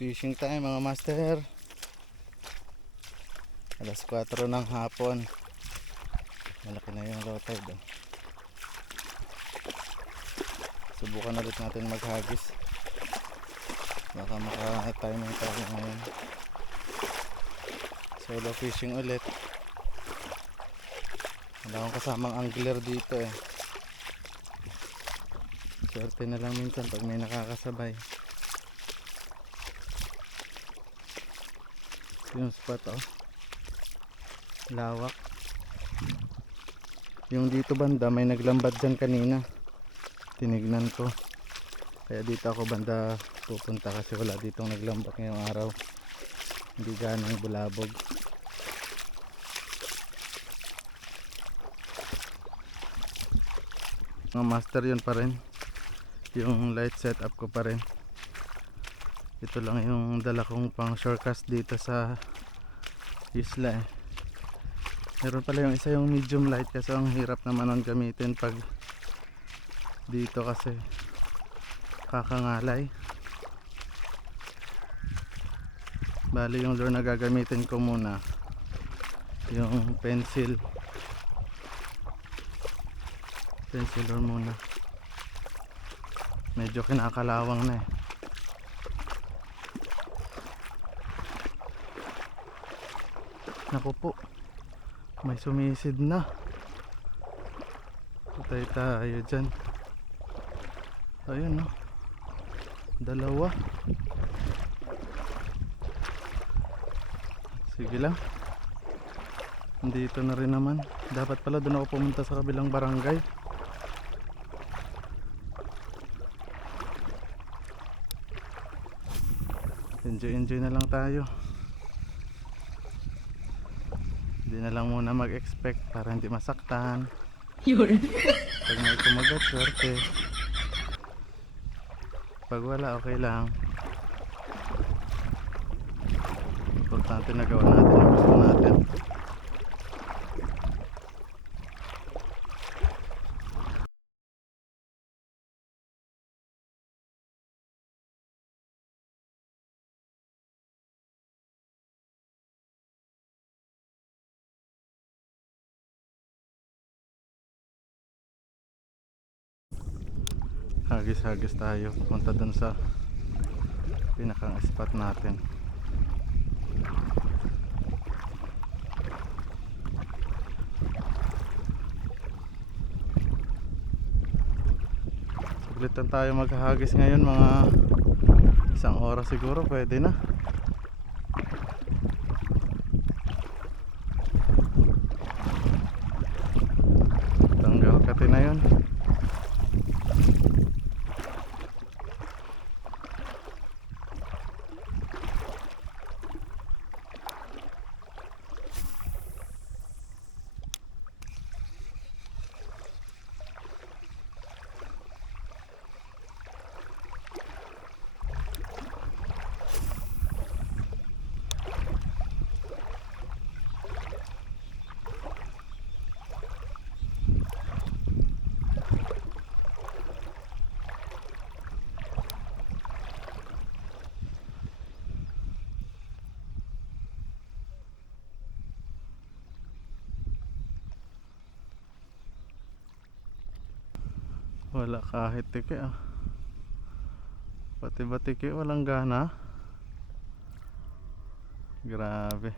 Fishing time mga master. Alas 4 ng hapon. Malaki na yung low tide oh. Subukan ulit natin maghagis. Baka maka-timing tayo ngayon. Solo fishing ulit. Wala akong kasamang angler dito eh. Swerte na lang minsan pag may nakakasabay. Yung spot oh, lawak. Yung dito banda may naglambat dyan kanina, tinignan ko, kaya dito ako banda pupunta kasi wala ditong naglambak ngayong araw, hindi ganang bulabog. Mga master yun pa rin, yung light setup ko pa rin. Ito lang yung dala kong pang shorecast dito sa isla eh. Meron pala yung isa yung medium light kasi ang hirap naman nun gamitin pag dito kasi kakangalay. Bali yung lure na gagamitin ko muna yung pencil lure muna. Medyo kinakalawang na eh. Naku po, may sumisid na. Patay tayo dyan. Ayun no, dalawa. Sige lang, dito na rin naman. Dapat pala doon ako pumunta sa kabilang barangay. Enjoy na lang tayo. Hindi na lang muna mag-expect para hindi masaktan. Yun. Pag may kumagat, swerte. Pag wala, okay lang. Importante na gawa natin ang gusto natin. Hagis tayo punta dun sa pinakang spot natin. Saglitan tayo maghahagis ngayon, mga 1 oras siguro pwede na. Tanggal kati na yun. Wala kahit tiki ah. Pati ba tiki walang gana? Grabe.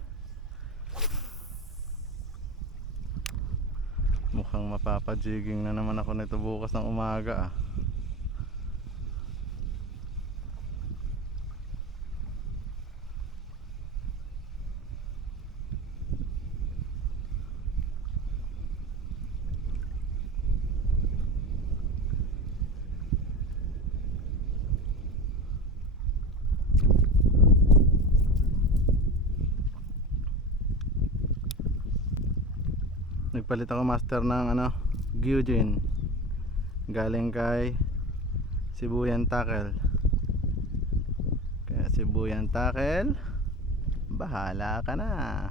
Mukhang mapapajiging na naman ako nito bukas ng umaga ah. Nagpalit ako master ng Gyujin galing kay Sibuyan Tackle. Kaya Sibuyan Tackle, bahala ka na.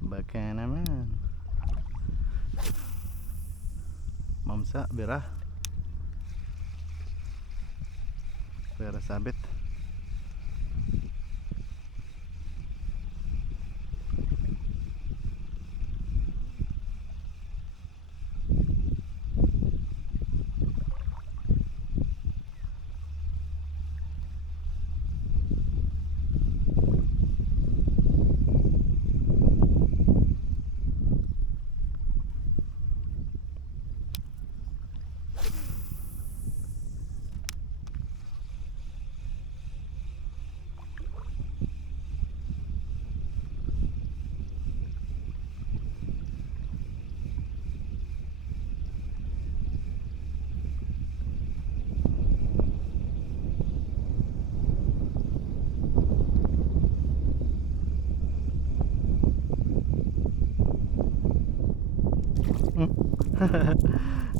Baka naman mamsa bira. Pera sabit.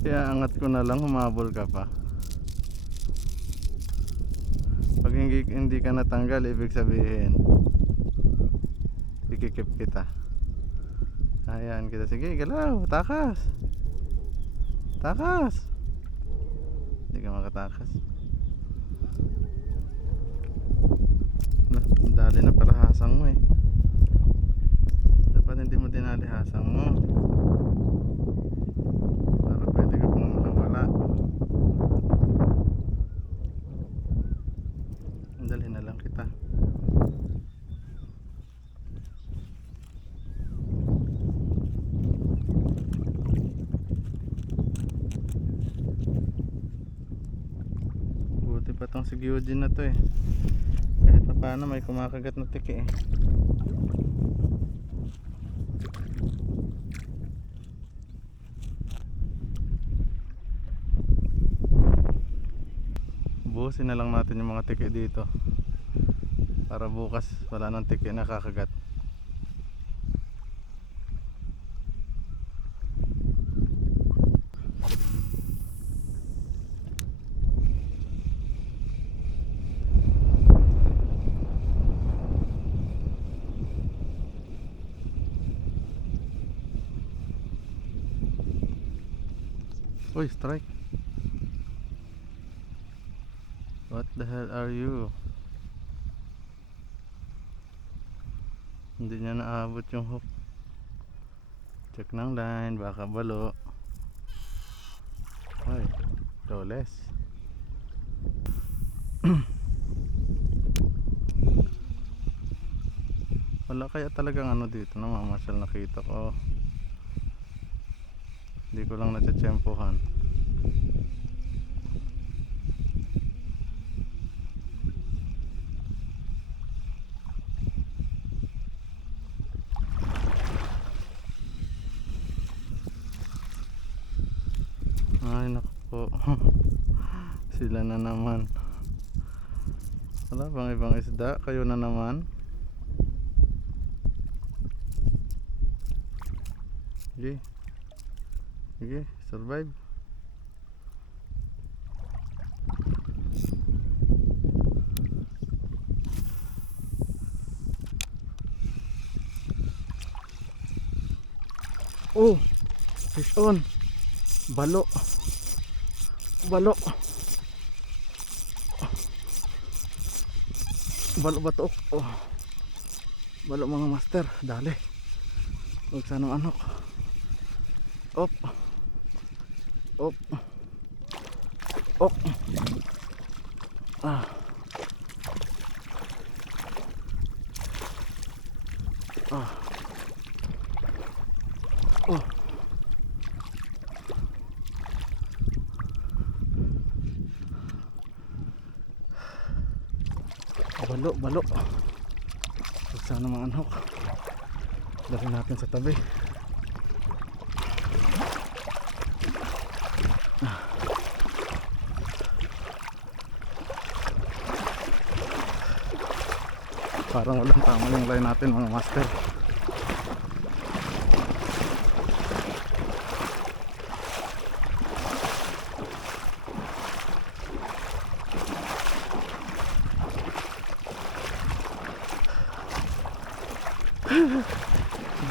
Kaya angat ko na lang, humabol ka pa. Pag hindi ka natanggal, ibig sabihin ikikip kita. Ayan kita, sige galaw, takas. Takas. Hindi ka makatakas. Ang dali na pala hasang mo eh. Dapat hindi mo dinali hasang mo, para pwede ka pong makawala. Dali na lang kita. Buti pa tong si Gyojin na to eh. Kahit pa paano may kumakagat na tiki eh. Buhusin na lang natin yung mga tiki dito, para bukas wala nang tiki na kakagat. Uy, strike. What the hell are you? Hindi niya naabot yung hook. Check ng line, baka balo. Ay, lawless. Wala kaya talagang ano dito, namamasyal, nakita ko. Hindi ko lang natsetsempohan. Ay naku po. Sila na naman. Wala bang ibang isda? Kayo na naman. Sige. Sige, survive. Oh, fish on. Balo. Balo. Balo bato. Oh. Balo mga master, dali. Huwag sanang anok. Op. Op. Op. Ah. Ah. Oh. Balo, balo. Huwag sana mga anok. Dali natin sa tabi. Parang walang tama yung line natin mga master.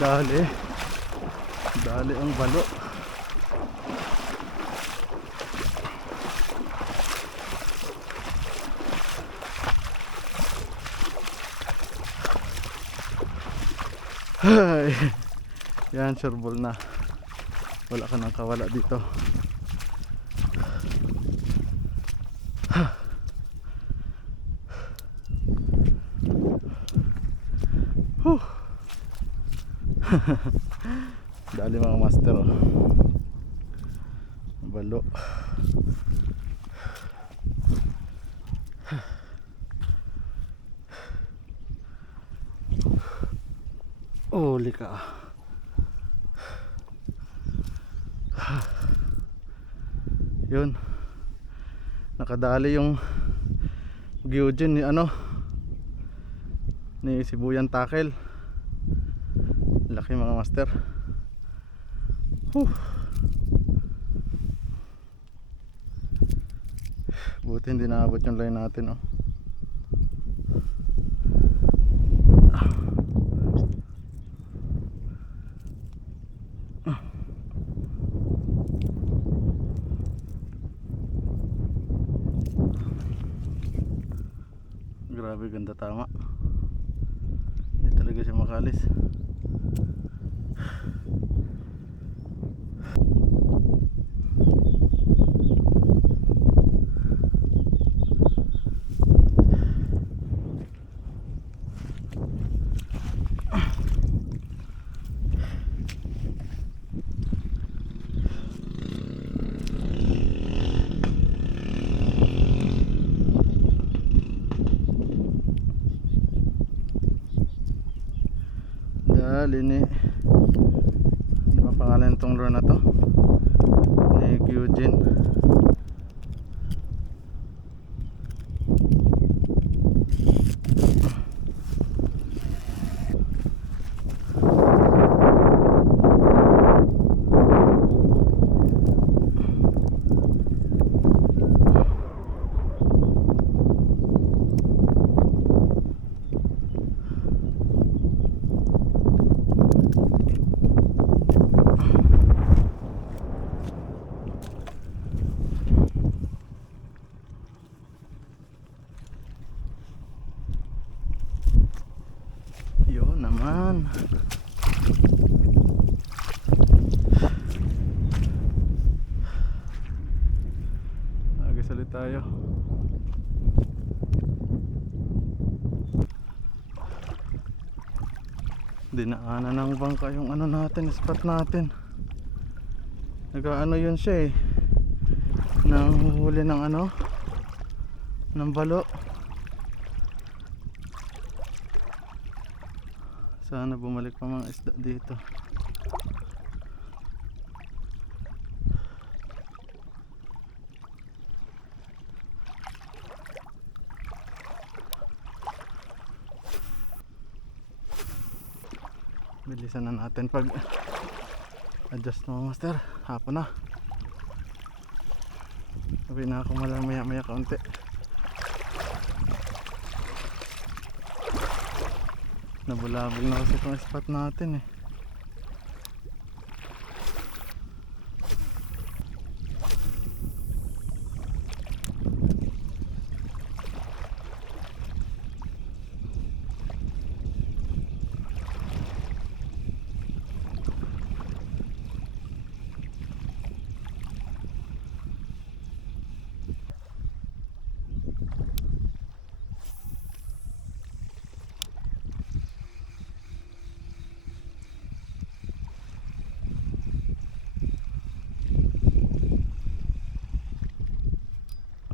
Dali. Dali ang balo. Ay, yan, sureball na. Wala ka nang kawala dito. Dali mga master oh. Balo. Uli ka. Yun, nakadali yung Gyojin ni ano, ni Sibuyan Tackle. Laki mga master. Buti hindi naabot yung line natin, oh. Grabe, ganda, tama. Hindi talaga siya makalis. Dahil ini, ano ba pangalan itong lure na to? Ni Eugene. Yun naman. Agis ulit tayo. Dinaanan ng bangka yung ano natin, spot natin. Nag-ano yun siya eh, nang huli ng ano, ng balo. Sana bumalik pa mga isda dito. Bilisan na natin pag adjust mo, master. Hapon na. Sabi na ako maya maya kaunti. Nabulabog na kasi itong spot natin eh.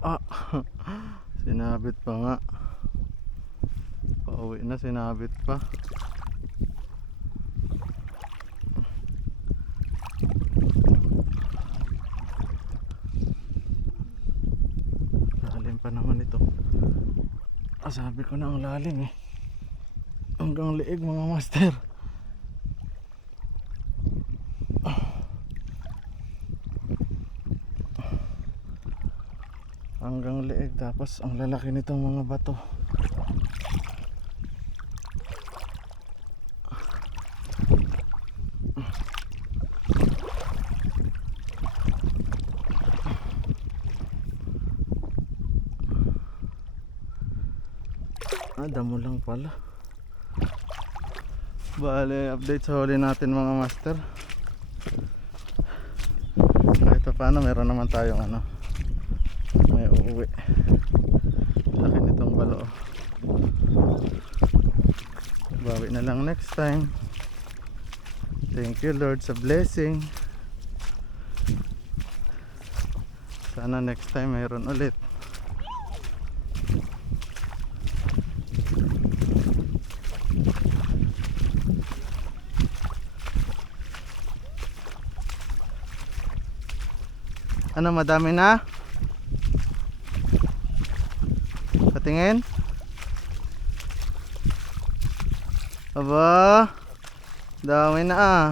Ah, sinabit pa nga. Pauwi na, sinabit pa. Lalim pa naman ito. Ah, sabi ko na ang lalim eh. Hanggang liig mga master. Hanggang leeg, tapos ang lalaki nitong mga bato. Ah, damo lang pala. Bale, update sa huli natin mga master. Kahit pa paano, meron naman tayong ano, may uuwi. Laki nitong balo. Bawi na lang next time. Thank you Lord sa blessing. Sana next time mayroon ulit. Ano, madami na? Patingin. Aba, dami na ah.